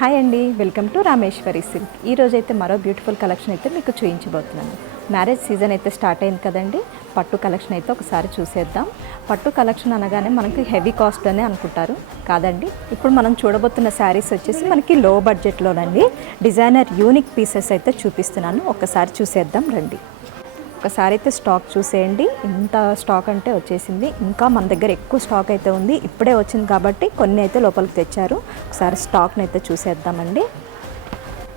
Hi అండి, welcome to Rameshwari silk. ఈ రోజు అయితే మరో బ్యూటిఫుల్ కలెక్షన్ అయితే మీకు చూపించబోతున్నాను. మ్యారేజ్ సీజన్ అయితే స్టార్ట్ అయింది కదండి. పట్టు కలెక్షన్ అయితే ఒకసారి చూసేద్దాం. పట్టు కలెక్షన్ అనగానే మనకి హెవీ కాస్ట్ అనే అనుకుంటారు, కాదండి. ఇప్పుడు మనం చూడబోతున్న శారీస్ వచ్చేసి మనకి లో బడ్జెట్లోనండి. డిజైనర్ యూనిక్ పీసెస్ అయితే చూపిస్తున్నాను, ఒకసారి చూసేద్దాం రండి. ఒకసారి అయితే స్టాక్ చూసేయండి. ఇంత స్టాక్ అంటే వచ్చేసింది. ఇంకా మన దగ్గర ఎక్కువ స్టాక్ అయితే ఉంది, ఇప్పుడే వచ్చింది కాబట్టి కొన్ని అయితే లోపలికి తెచ్చారు. ఒకసారి స్టాక్ని అయితే చూసేద్దామండి.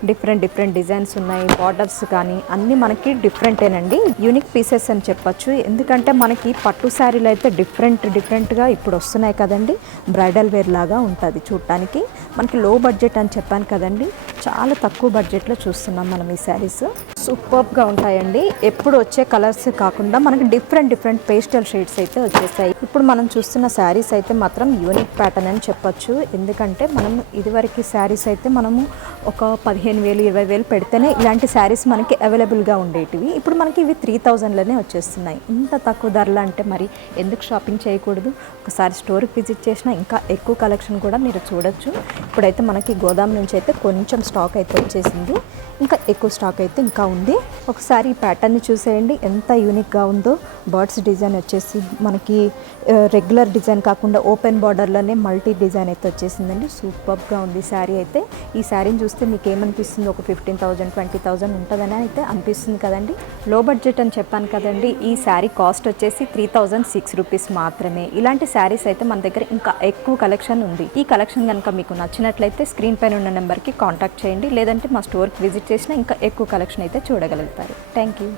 డిఫరెంట్ డిజైన్స్ ఉన్నాయి, బార్డర్స్ కానీ అన్నీ మనకి డిఫరెంటేనండి. యూనిక్ పీసెస్ అని చెప్పచ్చు. ఎందుకంటే మనకి పట్టు శారీలు అయితే డిఫరెంట్గా ఇప్పుడు వస్తున్నాయి కదండి. బ్రైడల్ వేర్ లాగా ఉంటుంది చూడటానికి. మనకి లో బడ్జెట్ అని చెప్పాను కదండి, చాలా తక్కువ బడ్జెట్లో చూస్తున్నాం మనం ఈ శారీస్. సూపర్గా ఉంటాయండి. ఎప్పుడు వచ్చే కలర్స్ కాకుండా మనకి డిఫరెంట్ పేస్టల్ షేడ్స్ అయితే వచ్చేసాయి. ఇప్పుడు మనం చూస్తున్న శారీస్ అయితే మాత్రం యూనిక్ ప్యాటర్న్ అని చెప్పొచ్చు. ఎందుకంటే మనం ఇదివరకు శారీస్ అయితే మనము ఒక 15,000 20,000 పెడితేనే ఇలాంటి శారీస్ మనకి అవైలబుల్గా ఉండేటివి. ఇప్పుడు మనకి ఇవి 3,000లోనే వచ్చేస్తున్నాయి. ఇంత తక్కువ ధరలు అంటే మరి ఎందుకు షాపింగ్ చేయకూడదు? ఒకసారి స్టోర్కి విజిట్ చేసినా ఇంకా ఎక్కువ కలెక్షన్ కూడా మీరు చూడొచ్చు. ఇప్పుడైతే మనకి గోదాం నుంచి అయితే కొంచెం స్టాక్ అయితే వచ్చేసింది, ఇంకా ఎక్కువ స్టాక్ అయితే ఇంకా ఉంది. ఒకసారి ఈ ప్యాటర్న్ని చూసేయండి, ఎంత యూనిక్గా ఉందో. బర్డ్స్ డిజైన్ వచ్చేసి మనకి రెగ్యులర్ డిజైన్ కాకుండా ఓపెన్ బార్డర్లోనే మల్టీ డిజైన్ అయితే వచ్చేసిందండి. సూపర్గా ఉంది శారీ అయితే. ఈ శారీని చూస్తే మీకు ఏమనిపిస్తుంది? ఒక 15,000 20,000 ఉంటుందని అయితే అనిపిస్తుంది కదండి. లో బడ్జెట్ అని చెప్పాను కదండి. ఈ శారీ కాస్ట్ వచ్చేసి 3,006 రూపీస్ మాత్రమే. ఇలాంటి శారీస్ అయితే మన దగ్గర ఇంకా ఎక్కువ కలెక్షన్ ఉంది. ఈ కలెక్షన్ కనుక మీకు నచ్చినట్లయితే స్క్రీన్ పైన ఉన్న నెంబర్కి కాంటాక్ట్ చేయండి, లేదంటే మా స్టోర్కి విజిట్ చేసినా ఇంకా ఎక్కువ కలెక్షన్ అయితే చూడగలుగుతారు. Thank you.